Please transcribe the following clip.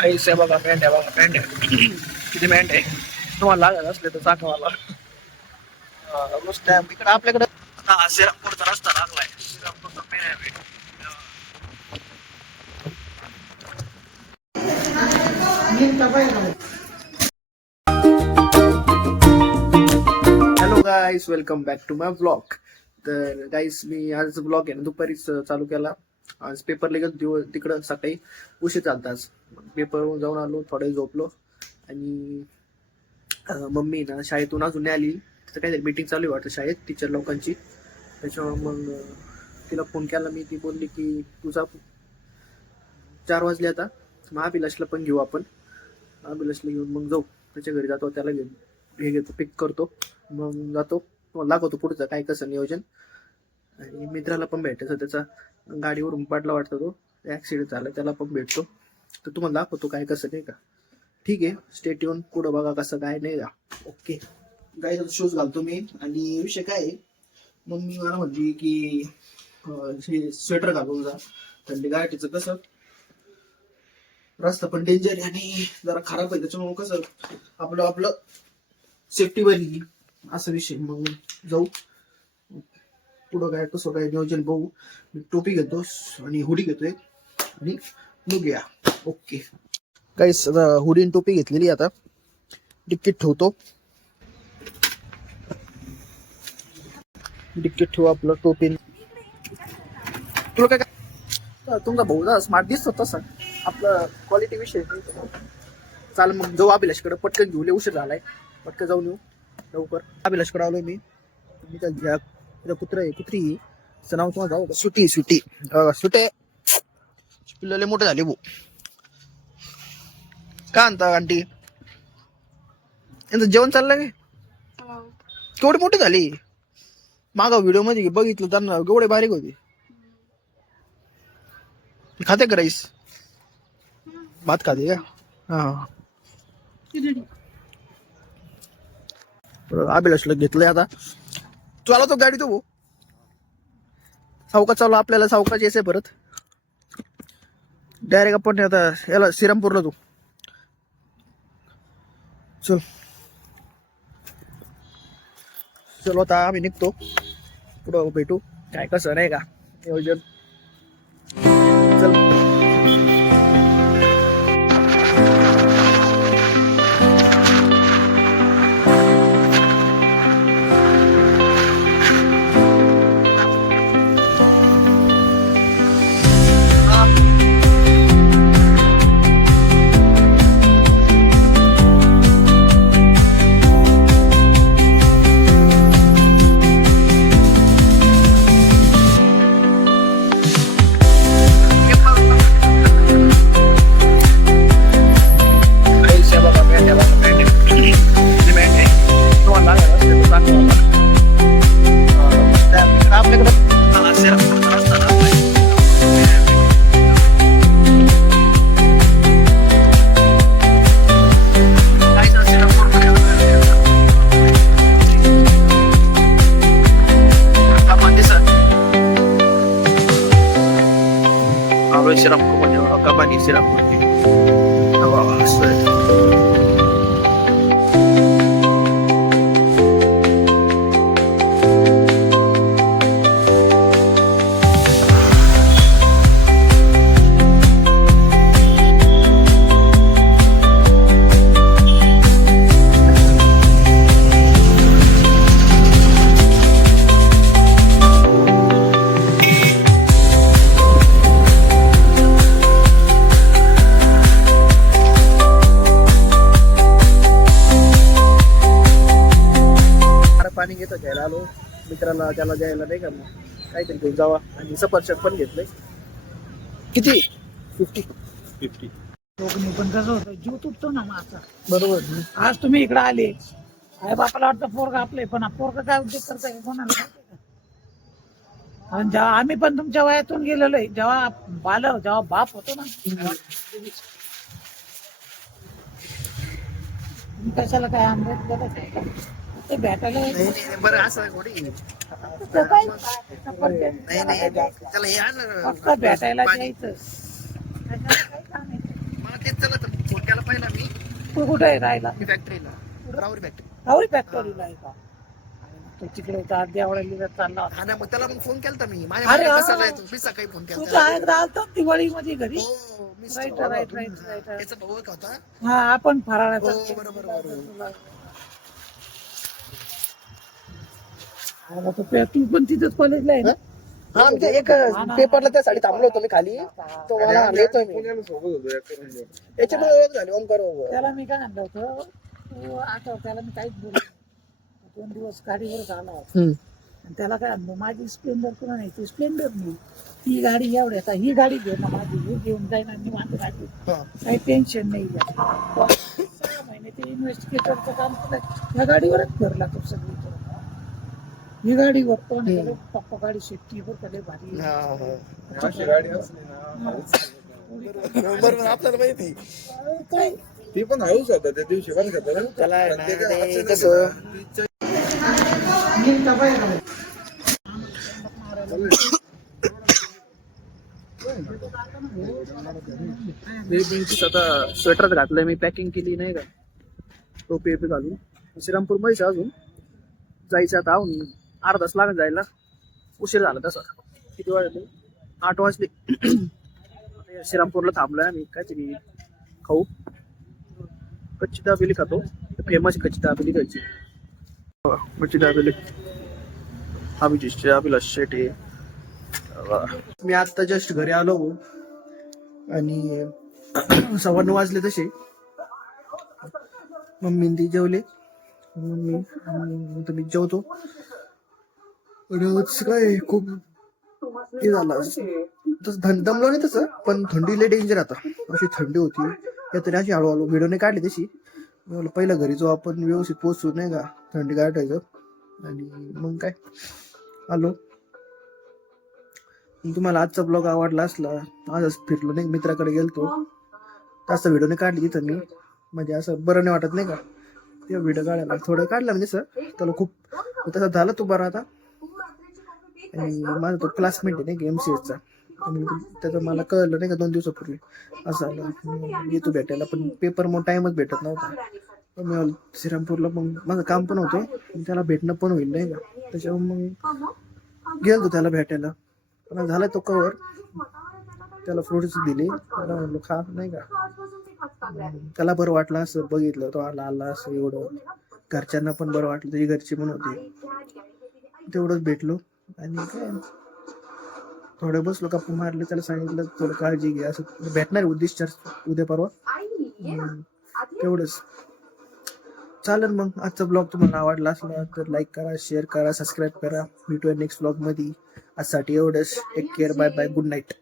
काही से बघा पॅन्ट आहे, बघा पॅन्ट आहे. किती पॅन्ट आहे तुम्हाला लागत असले तर सांगा मला. इकडे आपल्याकडे श्रीरामपूरचा रस्ता लागलाय. श्रीरामपूरचा मेन आहे. Hello guys, welcome back to my blog. तर गाईस, मी आज ब्लॉग आहे ना दुपारीच चालू केला. आज पेपर लिगत दिवस तिकडं सकाळी उशीर चालता. आज पेपरवरून जाऊन आलो, थोडं झोपलो आणि मम्मी ना शाळेतून अजून नाही आली. तिथं काहीतरी मीटिंग चालू आहे वाटतं शाळेत टीचर लोकांची. त्याच्यामुळे मग तिला फोन केला मी. ती बोलली की तुझा 4 वाजले आता, मग अभिलाषला पण घेऊ आपण. अभिलाषला घेऊन मग जाऊ त्याच्या घरी जातो, त्याला घेऊन हे घेतो, पिक करतो, मग जातो. दाखवतो पुढचं काय कसं नियोजन. आणि मित्राला पण भेटायचं, त्याचा गाडीवरून पडला वाटतं, तो ॲक्सिडेंट झाला, त्याला पण भेटतो. तर तुम्हाला दाखवतो काय कसं, नाही का. ठीक आहे, स्टेट येऊन पुढं बघा कसं काय, नाही का. ओके गाईचा शूज घालतो मी. आणि विषय काय आहे, मग मी मला म्हणते की हे स्वेटर घालून जा, थंडी गाठीचं कसं रस्ता पण डेंजर आहे आणि जरा खराब आहे, त्याच्यामुळे कसं आपलं सेफ्टी बरी असा विषय. मग जाऊ पुढं काय कसं काय नियोजन बघू. मी टोपी घेतो आणि हुडी घेतोय आणि निघूया. ओके गाईस, हुडी आणि टोपी घेतलेली. आता डिक्कीट ठेवतो, डिक्कीट ठेवू आपलं टोपी. तुला काय तुमचा भाऊ स्मार्ट दिसतो तसा, आपलं क्वालिटी विषय. चाल मग जाऊ अभिलाषकडे, पटकन घेऊ, उशीर झालाय, पटकन जाऊन येऊ लवकर. अभिलाषकडे आलोय मी. कुत्रा आहे, कुत्री हिचं नाव तुम्हाला जाऊ, सुटी सुटे पिल्ले मोठे झाले भाऊ. का आणता आंटी, यांचं जेवण चाललंय काय? केवढे मोठे झाले. मागा व्हिडिओ मध्ये बघितलं त्यांना, केवढे बारीक होते. खाते का राईस, भात खाते का? हा, अभिलाषला घेतलंय आता. चालव तो गाडी, तो भाऊ सावका चालू, आपल्याला सावकाच यायचंय परत. डायरेक्ट आपण आता याला श्रीरामपूरला तू चलो. आता आम्ही निघतो, पुढं भेटू काय कसं, नाही का नियोजन. चल श्रीरामपूर मध्ये कबानी श्रीरामपूर. पाणी घेतो, घ्यायला आलो मित्राला, त्याला द्यायला, नाही का. मग काहीतरी घेऊन जावा. आणि सफरचंद पण घेतलंय. किती? 50. पण कसं होतं, जीव तुटतो ना माझा. बरोबर. आज तुम्ही इकडे आले, आई बापाला वाटतं पोरग आपले, पण पोरग काय उद्योग करताय कोणाला माहिती का? आणि जेव्हा आम्ही पण तुमच्या वयातून गेलेलो आहे, जेव्हा बाप होतो ना, कशाला काय अनुभव करत ते भेटायला बरं असं थोडी. फक्त भेटायला जायचं. तेच चला तर तू कुठे आहे राहायला? मी फॅक्टरीला, राहुरी फॅक्टरी. राहुरी फॅक्टरीला आहे का? तो तिकडे देवळालीला चालला होता. हा ना, मग त्याला मग फोन केलता मी. माझ्या अरे मागे हा. बसायला येतो. मी सकाळी फोन तू केलता. तर एकदा आलता दिवाळीमध्ये घरी. हो, मी राईट राईट राईट राईट. त्याचा भाऊ एक होता. हा आपण फराळाचा हो, बरोबर बरोबर. तू पण तिथंच कॉलेजला आहे ना? हा, मी ते एक पेपरला त्यासाठी थांबलो होतो मी खाली. तो मला म्हणला, येतोय मी. त्याच्यामुळे ओळख झाली ओमकार बरोबर. त्याला मी काय म्हणलं होतं, तू आता त्याला मी काहीच बोललो नाही. 2 दिवस गाडीवर झाला होता. आणि त्याला काय म्हणलं, माझी स्प्लेंडर तुला नाही, ती स्प्लेंडर नाही, ती गाडी एवढ्या, ही गाडी घे ना माझी, ही घेऊन जाईन आणि माझी गाडी, काही टेन्शन नाही. 6 महिने ते इन्व्हेस्टिगेटरचं काम केलं, या गाडीवरच भरला तो सगळी. ही गाडी बघतो आणि पप्पा गाडी शेट्टी वर त्याला भारी. बरोबर, आपल्याला माहिती. काय ती पण हाऊस होता त्या दिवशी बरं का त्याला. त्याला आहे ना, ते कसं आता स्वेटर घातलंय मी, पॅकिंग केली नाही का, टोपी घालून श्रीरामपूर मध्ये अजून जायचं. आता अर्धा तास लागत जायला, उशीर झाला तसा. किती वाजले? 8 वाजले. श्रीरामपूरला थांबलोय आम्ही, काहीतरी खाऊ. कच्ची दाबेली खातो, फेमस कच्ची दाबेली खायची. कच्ची दाबेली दाबेला शेट आहे. मी आता जस्ट घरी आलो आणि 9:15 वाजले तसे. मम्मी ती जेवले, मी जेवतो. काय खूप हे झालं, तसं दमलो नाही तसं, पण थंडी लय डेंजर. आता अशी थंडी होती, त्या तरी अशी हळूहळू व्हिडिओने काढली तशी. पहिलं घरी जाऊ आपण, व्यवस्थित पोचू नाही का, थंडी काढायचं. आणि मग काय आलो. तुम्हाला आजचा ब्लॉग आवडला असला, आजच फिरलो नाही, मित्राकडे गेलतो, जास्त व्हिडिओने काढली तिथं मी. म्हणजे असं बरं नाही वाटत नाही का, ते व्हिडिओ काढायला थोडं काढला म्हणजे सर त्याला खूप तसं झालं. तो बरा आता. आणि माझा तो क्लासमेट आहे नाही का MCS चा, त्याचं मला कळलं नाही का 2 दिवसापूर्वी असं आलं. येतो भेटायला, पण पेपर मग टाइमच भेटत नव्हता. मी श्रीरामपूरला, मग माझं काम पण होतं, त्याला भेटणं पण होईल नाही का, त्याच्यामुळे मग गेलो त्याला भेटायला. पण झाला तो कवर, त्याला फ्रुट्स दिले, त्याला म्हणलो खा नाही का. त्याला बरं वाटलं असं, बघितलं तो आला असं एवढं. घरच्यांना पण बरं वाटलं, त्याची घरची पण होती. तेवढंच भेटलो आणि काय थोडं बसलो, गप्पा मारले. त्याला सांगितलं थोडं काळजी घ्या, असं भेटणार उद्दिष्ट उद्या परवा. तेवढंच चालेल. मग आजचा ब्लॉग तुम्हाला आवडला असला तर लाईक करा, शेअर करा, सबस्क्राईब करा. भेटूया नेक्स्ट ब्लॉग मध्ये. आजसाठी एवढंच. Take care, bye bye, good night.